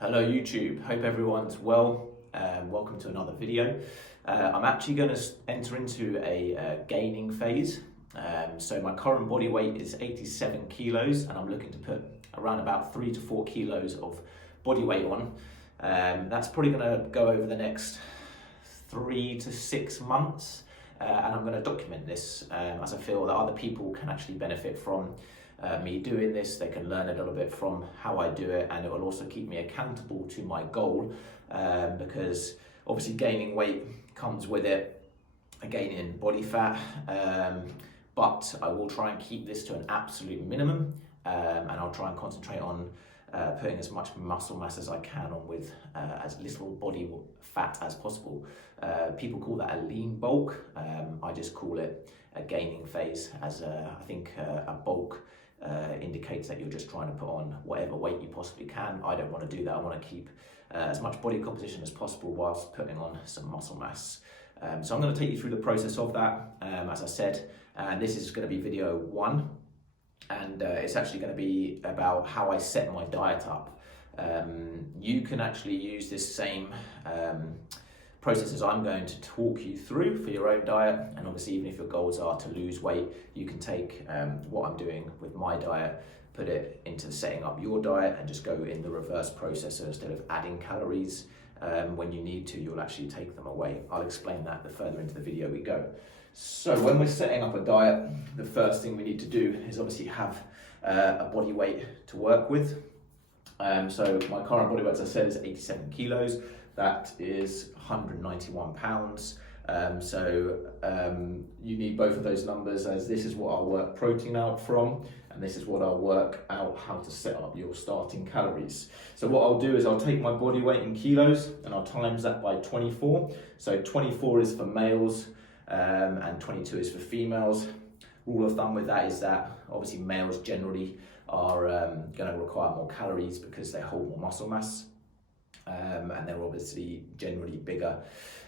Hello YouTube, hope everyone's well. Welcome to another video. I'm actually going to enter into a gaining phase. So my current body weight is 87 kilos and I'm looking to put around about 3 to 4 kilos of body weight on. That's probably going to go over the next 3 to 6 months and I'm going to document this as I feel that other people can actually benefit from me doing this. They can learn a little bit from how I do it, and it will also keep me accountable to my goal because obviously gaining weight comes with it a gain in body fat, but I will try and keep this to an absolute minimum, and I'll try and concentrate on putting as much muscle mass as I can on with as little body fat as possible. People call that a lean bulk. I just call it a gaining phase, as I think a bulk indicates that you're just trying to put on whatever weight you possibly can. I don't want to do that. I want to keep as much body composition as possible whilst putting on some muscle mass. So I'm going to take you through the process of that, as I said, and this is going to be video 1, and it's actually going to be about how I set my diet up. You can actually use this same processes I'm going to talk you through for your own diet, and obviously even if your goals are to lose weight, you can take what I'm doing with my diet, put it into setting up your diet, and just go in the reverse process. So instead of adding calories when you need to, you'll actually take them away. I'll explain that the further into the video we go. So when we're setting up a diet, the first thing we need to do is obviously have a body weight to work with. So my current body weight, as I said, is 87 kilos. That is 191 pounds. You need both of those numbers, as this is what I'll work protein out from, and this is what I'll work out how to set up your starting calories. So what I'll do is I'll take my body weight in kilos and I'll times that by 24. So 24 is for males and 22 is for females. Rule of thumb with that is that obviously males generally are going to require more calories because they hold more muscle mass. And they're obviously generally bigger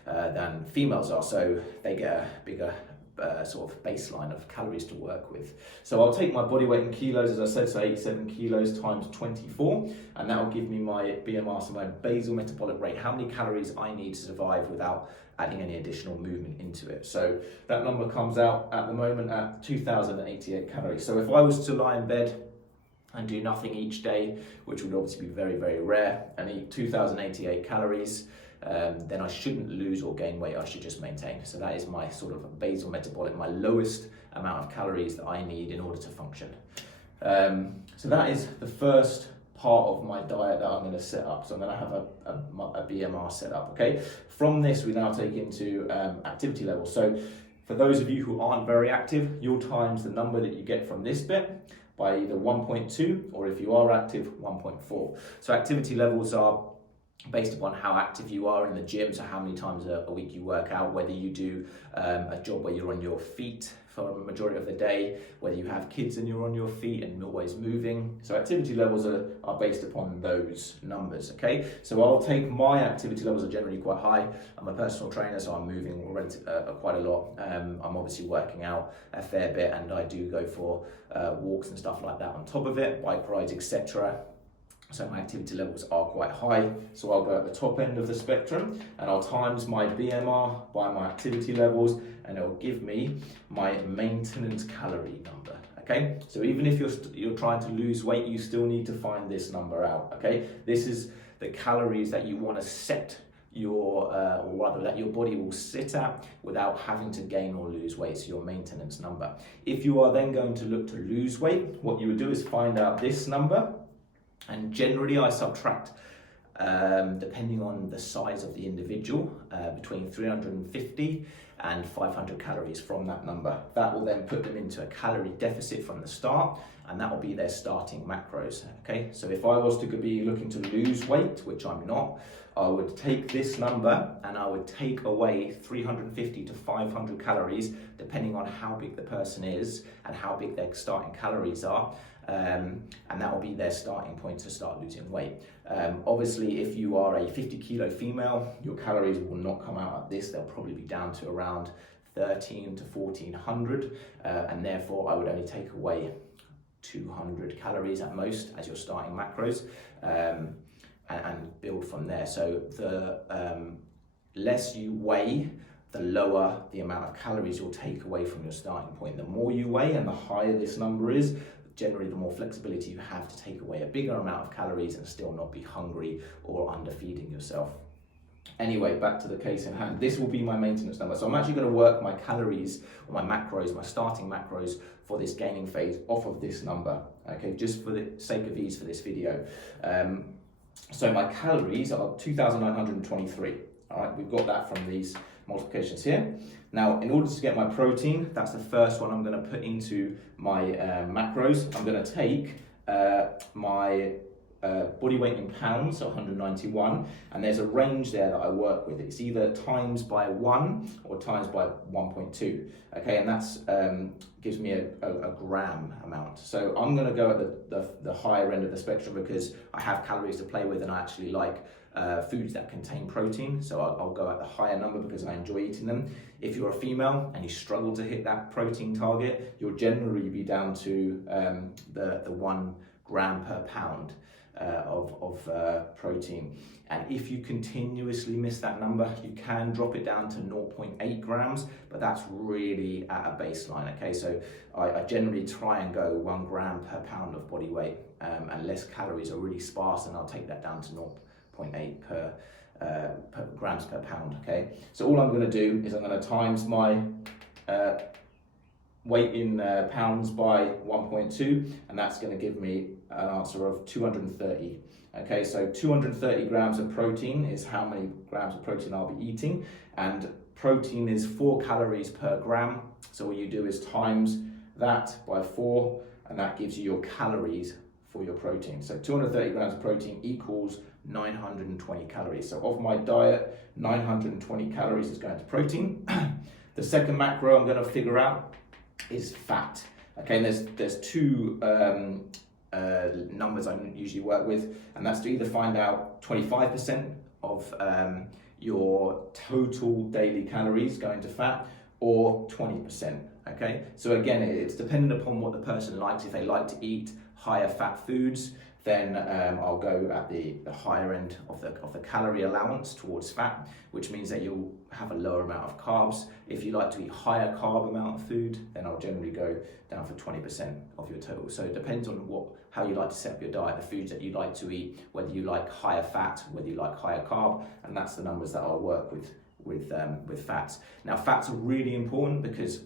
than females are, so they get a bigger sort of baseline of calories to work with. So I'll take my body weight in kilos, as I said, so 87 kilos times 24, and that will give me my BMR, so my basal metabolic rate, how many calories I need to survive without adding any additional movement into it. So that number comes out at the moment at 2,088 calories. So if I was to lie in bed and do nothing each day, which would obviously be very, very rare, and eat 2,088 calories, then I shouldn't lose or gain weight, I should just maintain. So that is my sort of basal metabolic, my lowest amount of calories that I need in order to function. So that is the first part of my diet that I'm going to set up. So I'm going to have a BMR set up, okay? From this, we now take into activity level. So for those of you who aren't very active, you'll times the number that you get from this bit by either 1.2, or if you are active, 1.4. So activity levels are based upon how active you are in the gym, so how many times a week you work out, whether you do a job where you're on your feet for a majority of the day, whether you have kids and you're on your feet and always moving. So activity levels are based upon those numbers, okay? So I'll take my activity levels are generally quite high. I'm a personal trainer, so I'm moving quite a lot. I'm obviously working out a fair bit, and I do go for walks and stuff like that on top of it, bike rides, etc. So my activity levels are quite high, so I'll go at the top end of the spectrum and I'll times my BMR by my activity levels, and it will give me my maintenance calorie number, okay? So even if you're trying to lose weight, you still need to find this number out, okay? This is the calories that you want to set or rather that your body will sit at without having to gain or lose weight, so your maintenance number. If you are then going to look to lose weight, what you would do is find out this number, and generally I subtract, depending on the size of the individual, between 350 and 500 calories from that number. That will then put them into a calorie deficit from the start, and that will be their starting macros, okay? So if I was to be looking to lose weight, which I'm not, I would take this number and I would take away 350 to 500 calories, depending on how big the person is and how big their starting calories are. And that will be their starting point to start losing weight. Obviously, if you are a 50 kilo female, your calories will not come out at this. They'll probably be down to around 13 to 1400, and therefore I would only take away 200 calories at most as your starting macros. and from there. So the less you weigh, the lower the amount of calories you'll take away from your starting point. The more you weigh and the higher this number is, generally the more flexibility you have to take away a bigger amount of calories and still not be hungry or underfeeding yourself. Anyway, back to the case in hand. This will be my maintenance number. So I'm actually going to work my calories or my macros, my starting macros for this gaining phase off of this number, okay, just for the sake of ease for this video. So my calories are 2,923. All right, we've got that from these multiplications here. Now, in order to get my protein, that's the first one I'm going to put into my macros. I'm going to take my body weight in pounds, so 191, and there's a range there that I work with. It's either times by 1 or times by 1.2, okay, and that's gives me a gram amount. So I'm going to go at the higher end of the spectrum because I have calories to play with and I actually like foods that contain protein, so I'll go at the higher number because I enjoy eating them. If you're a female and you struggle to hit that protein target, you'll generally be down to the 1 gram per pound of protein. And if you continuously miss that number, you can drop it down to 0.8 grams, but that's really at a baseline, okay? So I generally try and go 1 gram per pound of body weight, and less calories are really sparse, and I'll take that down to 0.8 per grams per pound, okay? So all I'm gonna do is I'm gonna times my weight in pounds by 1.2, and that's going to give me an answer of 230. Okay, so 230 grams of protein is how many grams of protein I'll be eating, and protein is 4 calories per gram. So what you do is times that by 4, and that gives you your calories for your protein. So 230 grams of protein equals 920 calories. So of my diet, 920 calories is going to protein. The second macro I'm going to figure out is fat. Okay, and there's two numbers I usually work with, and that's to either find out 25% of your total daily calories going to fat, or 20%. Okay, so again, it's dependent upon what the person likes. If they like to eat higher fat foods, then I'll go at the higher end of the calorie allowance towards fat, which means that you'll have a lower amount of carbs. If you like to eat higher carb amount of food, then I'll generally go down for 20% of your total. So it depends on how you like to set up your diet, the foods that you like to eat, whether you like higher fat, whether you like higher carb, and that's the numbers that I'll work with fats. Now, fats are really important because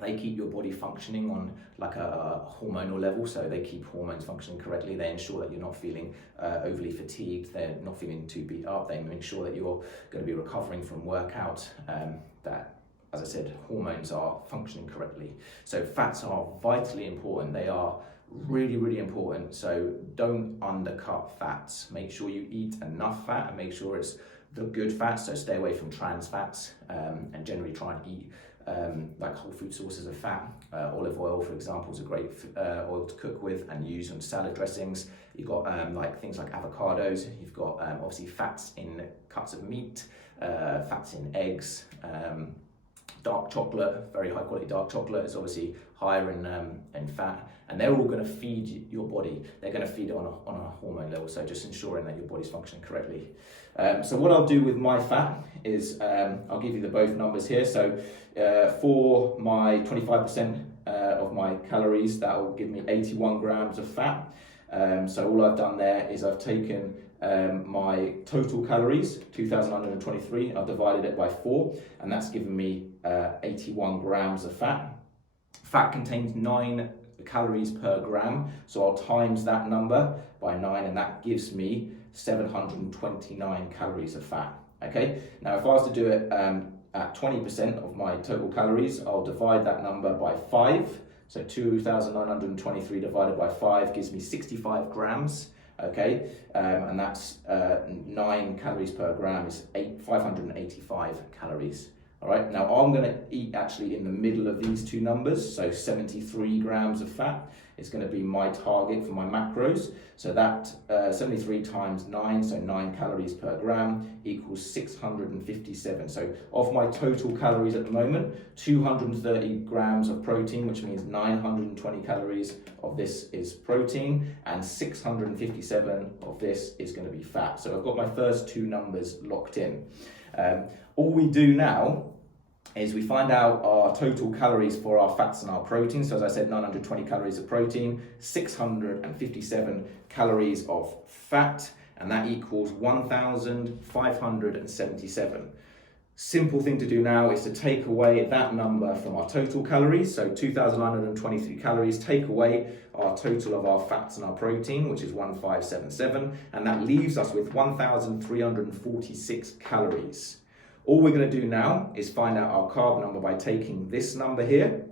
they keep your body functioning on like a hormonal level, so they keep hormones functioning correctly. They ensure that you're not feeling overly fatigued, they're not feeling too beat up, they make sure that you're going to be recovering from workout, that, as I said, hormones are functioning correctly. So fats are vitally important. They are really, really important. So don't undercut fats. Make sure you eat enough fat and make sure it's the good fats, so stay away from trans fats, and generally try and eat like whole food sources of fat. Olive oil, for example, is a great oil to cook with and use on salad dressings. You've got like things like avocados. You've got obviously fats in cuts of meat, fats in eggs. Dark chocolate, very high quality dark chocolate, is obviously higher in fat, and they're all going to feed your body. They're going to feed it on a hormone level, so just ensuring that your body's functioning correctly. So what I'll do with my fat is I'll give you both numbers here. So for my 25% of my calories, that will give me 81 grams of fat. So all I've done there is I've taken my total calories, 2,923, I've divided it by 4, and that's given me 81 grams of fat. Fat contains 9 calories per gram, so I'll times that number by 9, and that gives me 729 calories of fat. Okay, now if I was to do it at 20% of my total calories, I'll divide that number by 5. So 2,923 divided by 5 gives me 65 grams. Okay, and that's 9 calories per gram is 585 calories All right, now I'm going to eat actually in the middle of these two numbers, so 73 grams of fat is going to be my target for my macros. So that 73 times 9, so 9 calories per gram equals 657. So of my total calories at the moment, 230 grams of protein, which means 920 calories of this is protein, and 657 of this is going to be fat. So I've got my first two numbers locked in. All we do now is we find out our total calories for our fats and our protein. So as I said, 920 calories of protein, 657 calories of fat, and that equals 1,577. Simple thing to do now is to take away that number from our total calories. So 2,923 calories, take away our total of our fats and our protein, which is 1,577, and that leaves us with 1,346 calories. All we're going to do now is find out our carb number by taking this number here,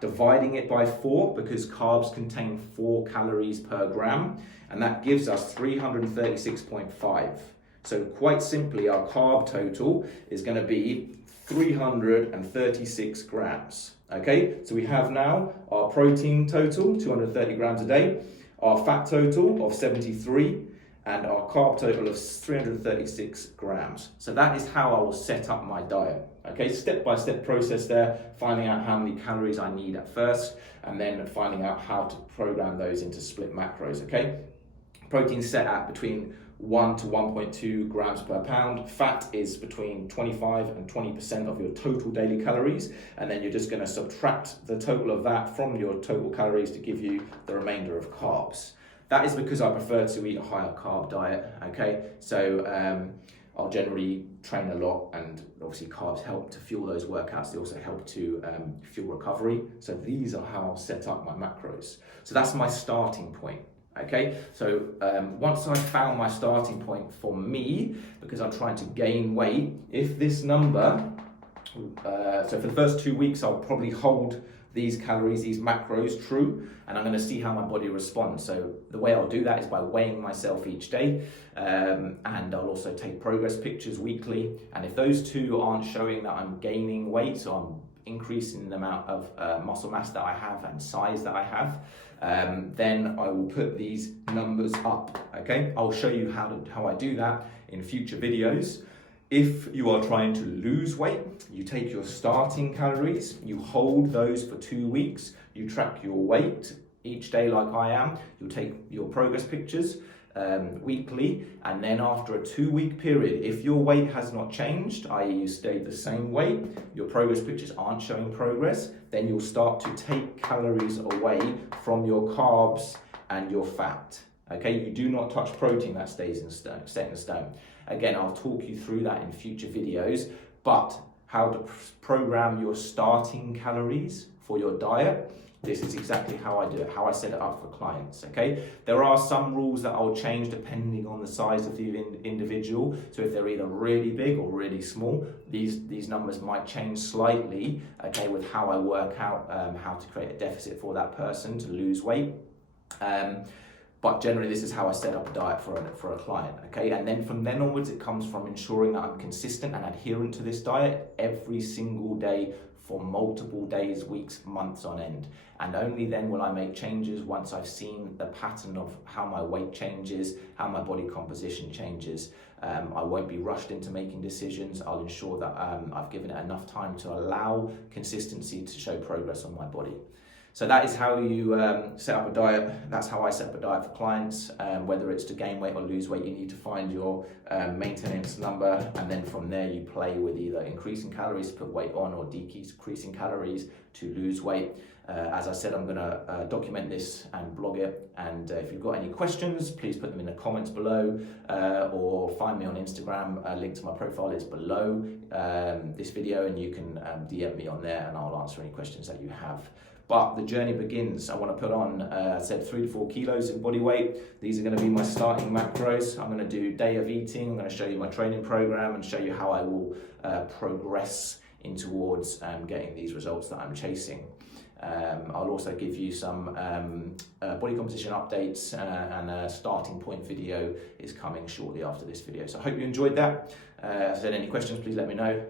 dividing it by 4, because carbs contain 4 calories per gram, and that gives us 336.5. So quite simply, our carb total is going to be 336 grams. Okay, so we have now our protein total, 230 grams a day, our fat total of 73, and our carb total of 336 grams. So that is how I will set up my diet. Okay, step-by-step process there, finding out how many calories I need at first, and then finding out how to program those into split macros, okay? Protein set at between 1 to 1.2 grams per pound. Fat is between 25 and 20% of your total daily calories, and then you're just going to subtract the total of that from your total calories to give you the remainder of carbs. That is because I prefer to eat a higher carb diet, okay? So I'll generally train a lot, and obviously carbs help to fuel those workouts. They also help to fuel recovery. So these are how I'll set up my macros. So that's my starting point, okay? So once I've found my starting point for me, because I'm trying to gain weight, if this number, so for the first 2 weeks, I'll probably hold these calories, these macros true, and I'm going to see how my body responds. So the way I'll do that is by weighing myself each day, and I'll also take progress pictures weekly. And if those two aren't showing that I'm gaining weight, so I'm increasing the amount of muscle mass that I have and size that I have, then I will put these numbers up, okay? I'll show you how I do that in future videos. If you are trying to lose weight, you take your starting calories, you hold those for 2 weeks, you track your weight each day like I am, you'll take your progress pictures weekly, and then after a 2-week period, if your weight has not changed, i.e. you stayed the same weight, your progress pictures aren't showing progress, then you'll start to take calories away from your carbs and your fat. Okay, you do not touch protein, that stays set in stone. Again, I'll talk you through that in future videos, but how to program your starting calories for your diet, this is exactly how I do it, how I set it up for clients, okay? There are some rules that I'll change depending on the size of the individual. So if they're either really big or really small, these numbers might change slightly, okay, with how I work out how to create a deficit for that person to lose weight. But generally, this is how I set up a diet for a client, okay? And then from then onwards, it comes from ensuring that I'm consistent and adherent to this diet every single day for multiple days, weeks, months on end. And only then will I make changes once I've seen the pattern of how my weight changes, how my body composition changes. I won't be rushed into making decisions. I'll ensure that I've given it enough time to allow consistency to show progress on my body. So that is how you set up a diet. That's how I set up a diet for clients. Whether it's to gain weight or lose weight, you need to find your maintenance number, and then from there you play with either increasing calories to put weight on or decreasing calories to lose weight. As I said, I'm going to document this and blog it, and if you've got any questions, please put them in the comments below, or find me on Instagram. A link to my profile is below this video, and you can DM me on there and I'll answer any questions that you have. But the journey begins. I want to put on, I said 3 to 4 kilos in body weight. These are going to be my starting macros. I'm going to do day of eating. I'm going to show you my training program and show you how I will progress in towards getting these results that I'm chasing. I'll also give you some body composition updates, and a starting point video is coming shortly after this video. So I hope you enjoyed that. If there's any questions, please let me know.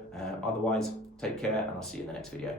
Otherwise, take care, and I'll see you in the next video.